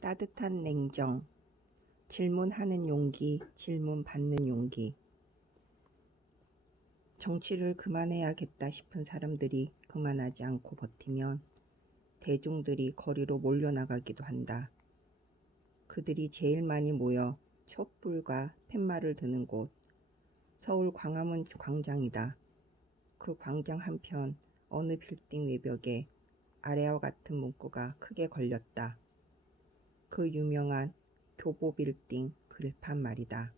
따뜻한 냉정, 질문하는 용기, 질문받는 용기. 정치를 그만해야겠다 싶은 사람들이 그만하지 않고 버티면 대중들이 거리로 몰려나가기도 한다. 그들이 제일 많이 모여 촛불과 팻말을 드는 곳, 서울 광화문 광장이다. 그 광장 한편 어느 빌딩 외벽에 아래와 같은 문구가 크게 걸렸다. 그 유명한 교보 빌딩 글판 말이다.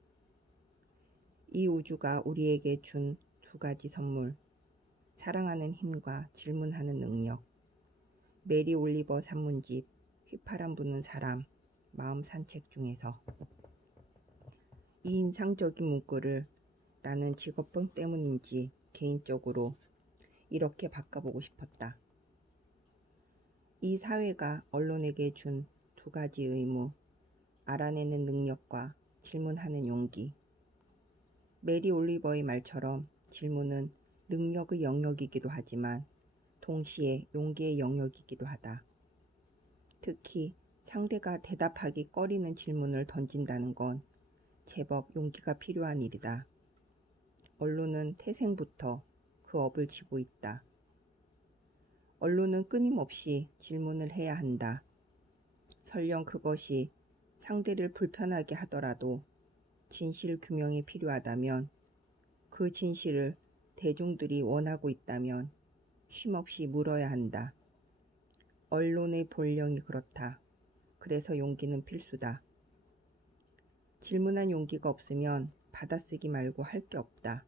이 우주가 우리에게 준 두 가지 선물, 사랑하는 힘과 질문하는 능력. 메리 올리버 산문집 휘파람 부는 사람 마음 산책 중에서. 이 인상적인 문구를 나는 직업병 때문인지 개인적으로 이렇게 바꿔보고 싶었다. 이 사회가 언론에게 준 두 가지 의무, 알아내는 능력과 질문하는 용기. 메리 올리버의 말처럼 질문은 능력의 영역이기도 하지만 동시에 용기의 영역이기도 하다. 특히 상대가 대답하기 꺼리는 질문을 던진다는 건 제법 용기가 필요한 일이다. 언론은 태생부터 그 업을 지고 있다. 언론은 끊임없이 질문을 해야 한다. 설령 그것이 상대를 불편하게 하더라도 진실 규명이 필요하다면, 그 진실을 대중들이 원하고 있다면 쉼없이 물어야 한다. 언론의 본령이 그렇다. 그래서 용기는 필수다. 질문한 용기가 없으면 받아쓰기 말고 할 게 없다.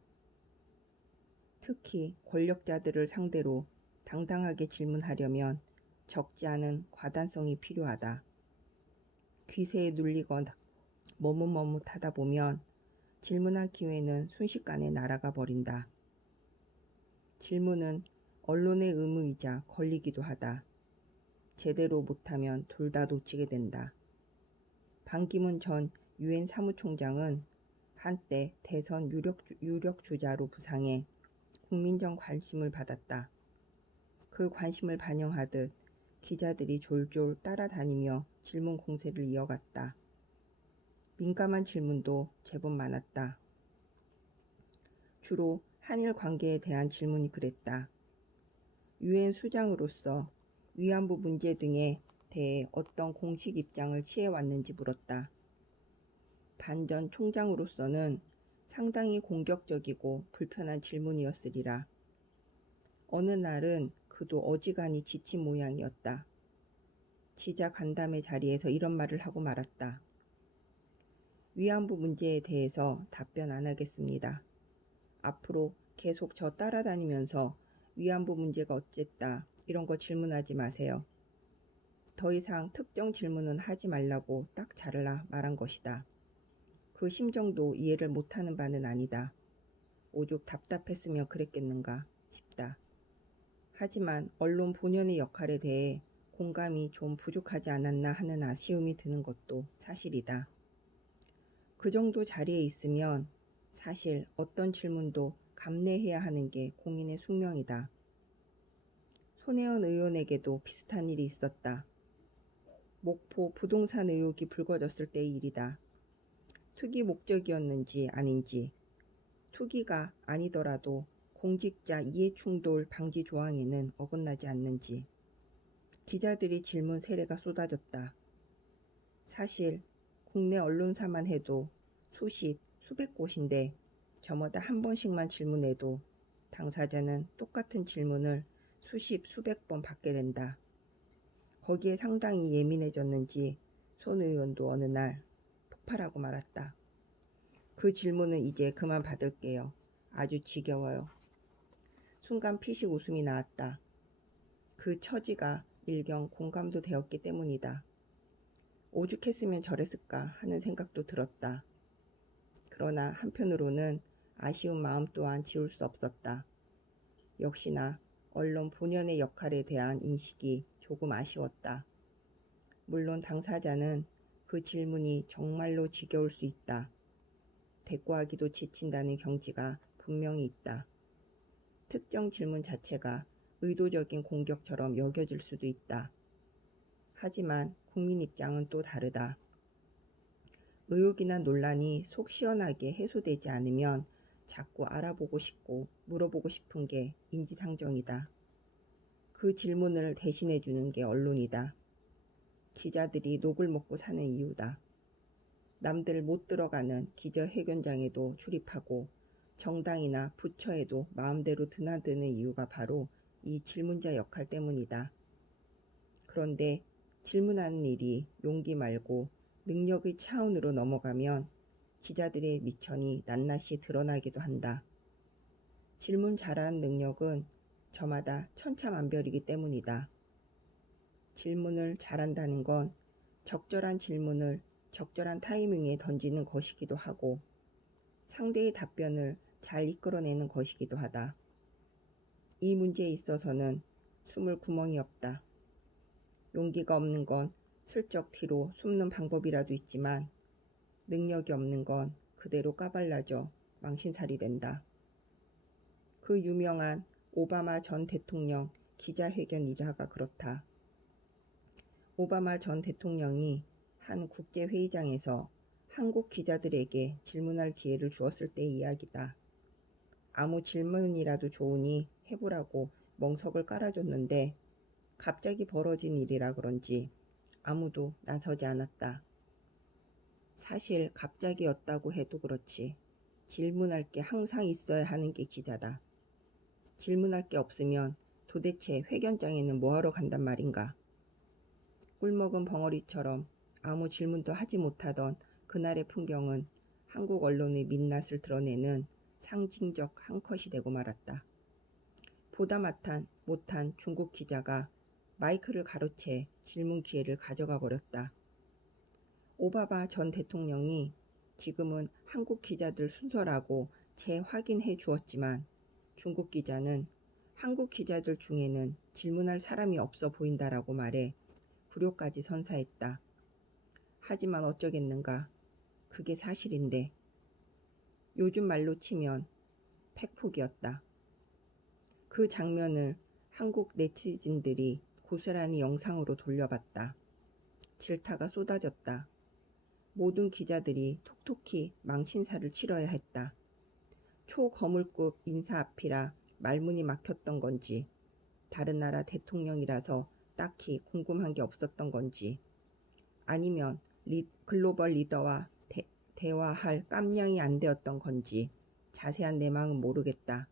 특히 권력자들을 상대로 당당하게 질문하려면 적지 않은 과단성이 필요하다. 귀세에 눌리거나 머뭇머뭇하다 보면 질문할 기회는 순식간에 날아가 버린다. 질문은 언론의 의무이자 권리기도 하다. 제대로 못하면 둘 다 놓치게 된다. 반기문 전 유엔 사무총장은 한때 대선 유력 주자로 부상해 국민적 관심을 받았다. 그 관심을 반영하듯 기자들이 졸졸 따라다니며 질문 공세를 이어갔다. 민감한 질문도 제법 많았다. 주로 한일 관계에 대한 질문이 그랬다. 유엔 수장으로서 위안부 문제 등에 대해 어떤 공식 입장을 취해왔는지 물었다. 반 전 총장으로서는 상당히 공격적이고 불편한 질문이었으리라. 어느 날은 그도 어지간히 지친 모양이었다. 지자 간담회 자리에서 이런 말을 하고 말았다. 위안부 문제에 대해서 답변 안 하겠습니다. 앞으로 계속 저 따라다니면서 위안부 문제가 어쨌다 이런 거 질문하지 마세요. 더 이상 특정 질문은 하지 말라고 딱 잘라 말한 것이다. 그 심정도 이해를 못하는 바는 아니다. 오죽 답답했으며 그랬겠는가 싶다. 하지만 언론 본연의 역할에 대해 공감이 좀 부족하지 않았나 하는 아쉬움이 드는 것도 사실이다. 그 정도 자리에 있으면 사실 어떤 질문도 감내해야 하는 게 공인의 숙명이다. 손혜원 의원에게도 비슷한 일이 있었다. 목포 부동산 의혹이 불거졌을 때의 일이다. 투기 목적이었는지 아닌지, 투기가 아니더라도 공직자 이해충돌 방지 조항에는 어긋나지 않는지, 기자들이 질문 세례가 쏟아졌다. 사실 국내 언론사만 해도 수백 곳인데 저마다 한 번씩만 질문해도 당사자는 똑같은 질문을 수백 번 받게 된다. 거기에 상당히 예민해졌는지 손 의원도 어느 날 폭발하고 말았다. 그 질문은 이제 그만 받을게요. 아주 지겨워요. 순간 피식 웃음이 나왔다. 그 처지가 일경 공감도 되었기 때문이다. 오죽했으면 저랬을까 하는 생각도 들었다. 그러나 한편으로는 아쉬운 마음 또한 지울 수 없었다. 역시나 언론 본연의 역할에 대한 인식이 조금 아쉬웠다. 물론 당사자는 그 질문이 정말로 지겨울 수 있다. 대꾸하기도 지친다는 경지가 분명히 있다. 특정 질문 자체가 의도적인 공격처럼 여겨질 수도 있다. 하지만 국민 입장은 또 다르다. 의혹이나 논란이 속 시원하게 해소되지 않으면 자꾸 알아보고 싶고 물어보고 싶은 게 인지상정이다. 그 질문을 대신해 주는 게 언론이다. 기자들이 녹을 먹고 사는 이유다. 남들 못 들어가는 기자회견장에도 출입하고 정당이나 부처에도 마음대로 드나드는 이유가 바로 이 질문자 역할 때문이다. 그런데 질문하는 일이 용기 말고 능력의 차원으로 넘어가면 기자들의 미천이 낱낱이 드러나기도 한다. 질문 잘하는 능력은 저마다 천차만별이기 때문이다. 질문을 잘한다는 건 적절한 질문을 적절한 타이밍에 던지는 것이기도 하고 상대의 답변을 잘 이끌어내는 것이기도 하다. 이 문제에 있어서는 숨을 구멍이 없다. 용기가 없는 건 슬쩍 뒤로 숨는 방법이라도 있지만 능력이 없는 건 그대로 까발라져 망신살이 된다. 그 유명한 오바마 전 대통령 기자회견 일화가 그렇다. 오바마 전 대통령이 한 국제회의장에서 한국 기자들에게 질문할 기회를 주었을 때의 이야기다. 아무 질문이라도 좋으니 해보라고 멍석을 깔아줬는데 갑자기 벌어진 일이라 그런지 아무도 나서지 않았다. 사실 갑자기였다고 해도 그렇지 질문할 게 항상 있어야 하는 게 기자다. 질문할 게 없으면 도대체 회견장에는 뭐하러 간단 말인가. 꿀먹은 벙어리처럼 아무 질문도 하지 못하던 그날의 풍경은 한국 언론의 민낯을 드러내는 상징적 한 컷이 되고 말았다. 보다 못한 중국 기자가 마이크를 가로채 질문 기회를 가져가 버렸다. 오바마 전 대통령이 지금은 한국 기자들 순서라고 재확인해 주었지만 중국 기자는 한국 기자들 중에는 질문할 사람이 없어 보인다라고 말해 굴욕까지 선사했다. 하지만 어쩌겠는가. 그게 사실인데 요즘 말로 치면 팩폭이었다. 그 장면을 한국 네티즌들이 고스란히 영상으로 돌려봤다. 질타가 쏟아졌다. 모든 기자들이 톡톡히 망신살을 치러야 했다. 초거물급 인사 앞이라 말문이 막혔던 건지 다른 나라 대통령이라서 딱히 궁금한 게 없었던 건지 아니면 글로벌 리더와 대화할 깜냥이 안 되었던 건지 자세한 내막은 모르겠다.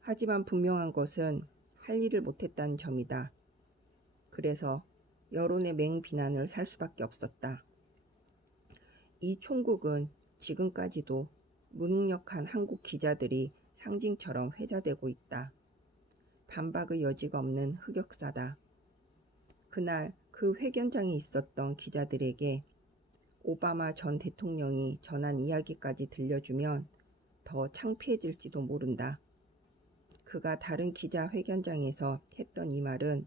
하지만 분명한 것은 할 일을 못했다는 점이다. 그래서 여론의 맹비난을 살 수밖에 없었다. 이 총국은 지금까지도 무능력한 한국 기자들이 상징처럼 회자되고 있다. 반박의 여지가 없는 흑역사다. 그날 그 회견장에 있었던 기자들에게 오바마 전 대통령이 전한 이야기까지 들려주면 더 창피해질지도 모른다. 그가 다른 기자회견장에서 했던 이 말은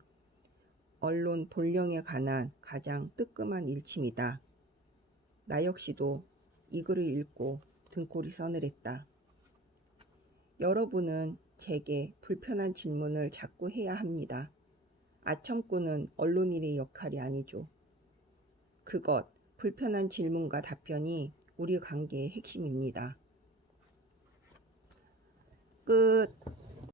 언론 본령에 관한 가장 뜨끔한 일침이다. 나 역시도 이 글을 읽고 등골이 서늘했다. 여러분은 제게 불편한 질문을 자꾸 해야 합니다. 아첨꾼은 언론인의 역할이 아니죠. 그것, 불편한 질문과 답변이 우리 관계의 핵심입니다. 끝.